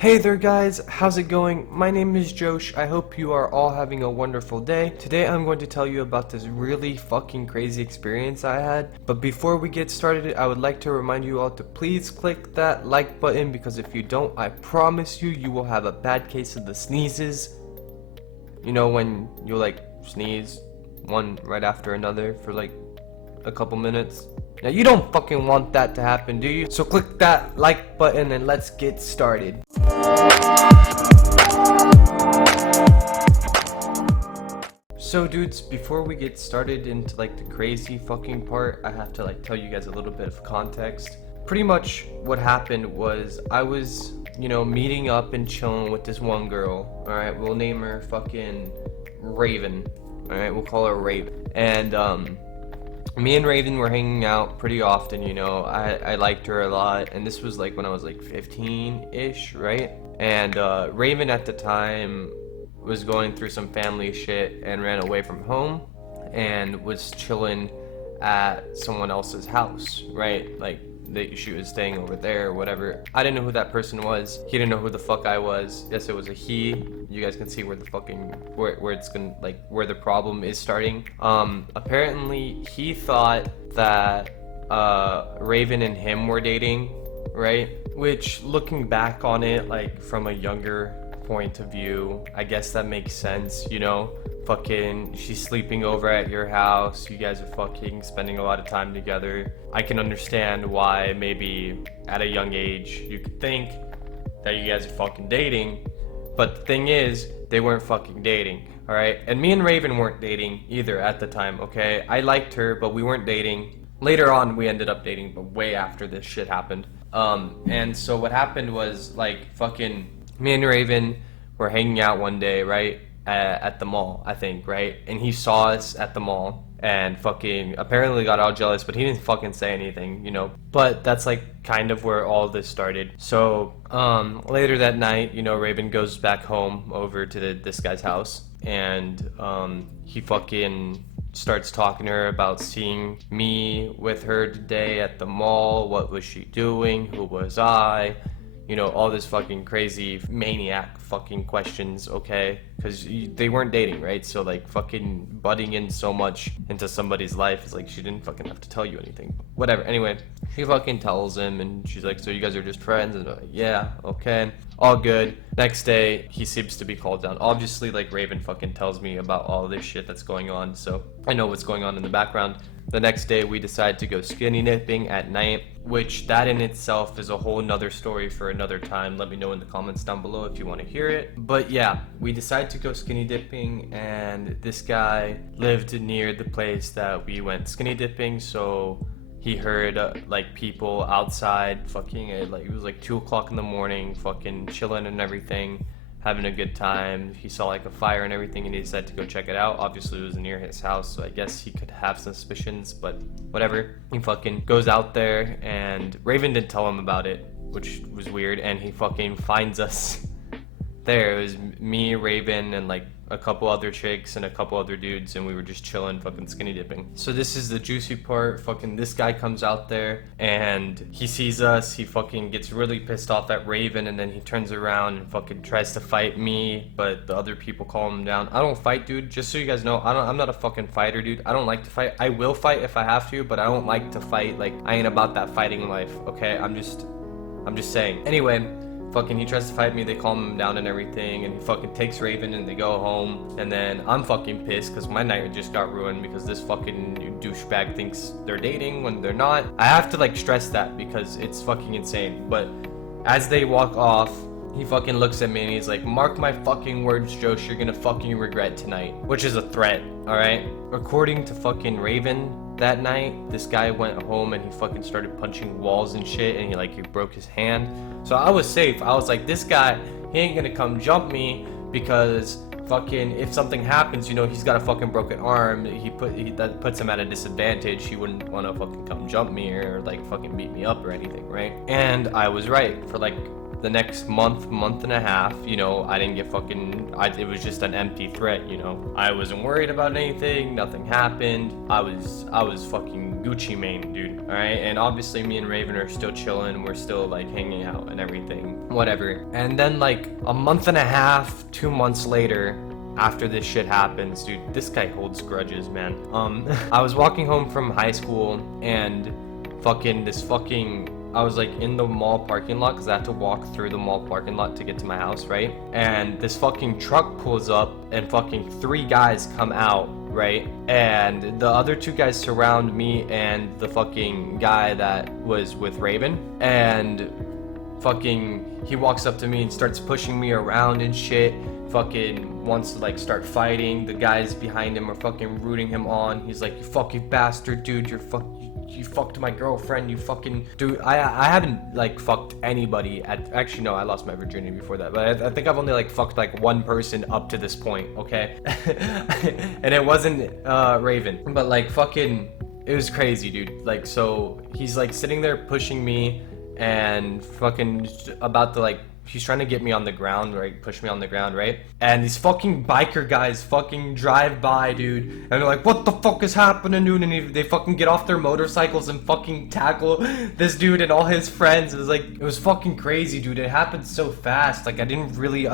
Hey there guys, how's it going? My name is Josh. I hope you are all having a wonderful day. Today I'm going to tell you about this really fucking crazy experience I had. But before we get started, I would like to remind you all to please click that like button because if you don't, I promise you, you will have a bad case of the sneezes. You know when you like sneeze one right after another for like a couple minutes? Now you don't fucking want that to happen, do you? So click that like button and let's get started. So dudes, before we get started into like the crazy fucking part, I have to like tell you guys a little bit of context. Pretty much what happened was I was, meeting up and chilling with this one girl. Alright, we'll name her fucking Raven. Alright, we'll call her Raven. And me and Raven were hanging out pretty often, I liked her a lot, and this was like when I was like 15-ish, right? And Raven at the time was going through some family shit and ran away from home and was chilling at someone else's house, right? Like she was staying over there or whatever. I didn't know who that person was. He didn't know who the fuck I was. Yes, it was a he. You guys can see where the fucking where it's gonna like where the problem is starting. Apparently he thought that Raven and him were dating, right? Which, looking back on it, like from a younger point of view, I guess that makes sense, fucking she's sleeping over at your house, you guys are fucking spending a lot of time together. I can understand why maybe at a young age you could think that you guys are fucking dating, but the thing is, they weren't fucking dating, alright? And me and Raven weren't dating either at the time, okay? I liked her, but we weren't dating. Later on we ended up dating, but way after this shit happened. And so what happened was, like, fucking me and Raven were hanging out one day, right, at the mall, I think, right? And he saw us at the mall and fucking apparently got all jealous, but he didn't fucking say anything, But that's like kind of where all this started. So later that night, Raven goes back home over to this guy's house, and he fucking starts talking to her about seeing me with her today at the mall. What was she doing? Who was I? All this fucking crazy maniac fucking questions, okay? Because they weren't dating, right? So, like, fucking butting in so much into somebody's life is like, she didn't fucking have to tell you anything. Whatever. Anyway, she fucking tells him, and she's like, so you guys are just friends? And they're like, yeah, okay. All good. Next day, he seems to be called down. Obviously, like, Raven fucking tells me about all this shit that's going on, so I know what's going on in the background. The next day, we decide to go skinny dipping at night, which that in itself is a whole nother story for another time. Let me know in the comments down below if you want to hear it. But yeah, we decide to go skinny dipping, and this guy lived near the place that we went skinny dipping, so he heard like people outside fucking it was like 2 o'clock in the morning, fucking chilling and everything, having a good time. He saw like a fire and everything, and he decided to go check it out. Obviously it was near his house, so I guess he could have suspicions, but whatever. He fucking goes out there, and Raven didn't tell him about it, which was weird, and he fucking finds us there. It was me, Raven, and like a couple other chicks and a couple other dudes, and we were just chilling, fucking skinny dipping. So this is the juicy part. Fucking this guy comes out there and he sees us. He fucking gets really pissed off at Raven, and then he turns around and fucking tries to fight me, but the other people calm him down. I don't fight, dude. Just so you guys know, I'm not a fucking fighter, dude. I don't like to fight. I will fight if I have to, but I don't like to fight. Like, I ain't about that fighting life, okay? I'm just saying. Anyway, fucking he tries to fight me, they calm him down and everything, and he fucking takes Raven and they go home, and then I'm fucking pissed because my night just got ruined because this fucking douchebag thinks they're dating when they're not. I have to like stress that because it's fucking insane. But as they walk off, he fucking looks at me and he's like, mark my fucking words, Josh, you're gonna fucking regret tonight. Which is a threat, alright? According to fucking Raven, that night, this guy went home and he fucking started punching walls and shit, and he broke his hand. So I was safe. I was like, this guy, he ain't gonna come jump me because fucking if something happens, he's got a fucking broken arm. That puts him at a disadvantage. He wouldn't want to fucking come jump me or like fucking beat me up or anything, right? And I was right for like the next month and a half, you know, I didn't get fucking, it was just an empty threat, you know. I wasn't worried about anything, nothing happened. I was fucking Gucci Mane, dude, alright? And obviously me and Raven are still chilling, we're still like hanging out and everything, whatever. And then like a month and a half, 2 months later, after this shit happens, dude, this guy holds grudges, man. I was walking home from high school and I was like in the mall parking lot because I had to walk through the mall parking lot to get to my house, right? And this fucking truck pulls up and fucking 3 guys come out, right? And the other 2 guys surround me and the fucking guy that was with Raven. And fucking he walks up to me and starts pushing me around and shit. Fucking wants to like start fighting. The guys behind him are fucking rooting him on. He's like, you fucking bastard, dude, you fucked my girlfriend, you fucking dude. I haven't like fucked anybody actually no, I lost my virginity before that, but I think I've only like fucked like 1 person up to this point, okay? And it wasn't Raven, but like fucking it was crazy, dude. Like, so he's like sitting there pushing me and fucking about to like, he's trying to get me on the ground, right? Push me on the ground, right? And these fucking biker guys fucking drive by, dude. And they're like, what the fuck is happening, dude? And they fucking get off their motorcycles and fucking tackle this dude and all his friends. It was fucking crazy, dude. It happened so fast. Like, I didn't really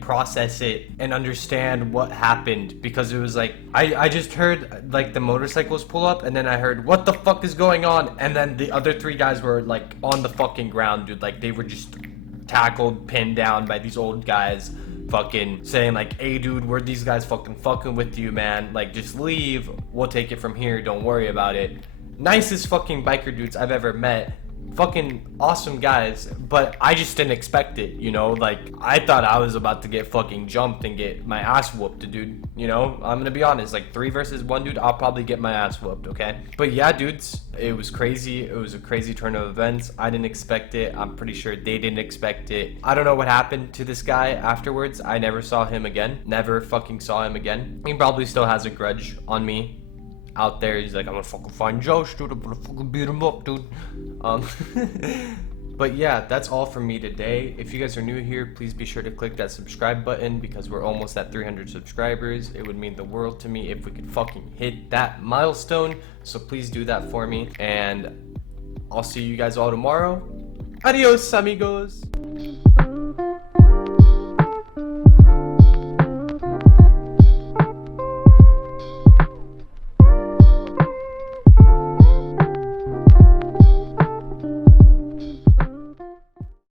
process it and understand what happened. Because it was like, I just heard like the motorcycles pull up and then I heard, what the fuck is going on? And then the other 3 guys were like on the fucking ground, dude. Like, they were just tackled, pinned down by these old guys, fucking saying like, hey dude, we're these guys fucking with you, man, like just leave, we'll take it from here, don't worry about it. Nicest fucking biker dudes I've ever met, fucking awesome guys, but I just didn't expect it, you know? Like, I thought I was about to get fucking jumped and get my ass whooped, dude, you know? I'm gonna be honest, like 3 versus 1, dude, I'll probably get my ass whooped, okay? But yeah, dudes, it was crazy. It was a crazy turn of events. I didn't expect it. I'm pretty sure they didn't expect it. I don't know what happened to this guy afterwards. I never saw him again. Never fucking saw him again. He probably still has a grudge on me out there. He's like, I'm gonna fucking find Josh, dude. I'm gonna fucking beat him up, dude. But yeah, that's all from me today. If you guys are new here, please be sure to click that subscribe button because we're almost at 300 subscribers. It would mean the world to me if we could fucking hit that milestone. So please do that for me. And I'll see you guys all tomorrow. Adios, amigos.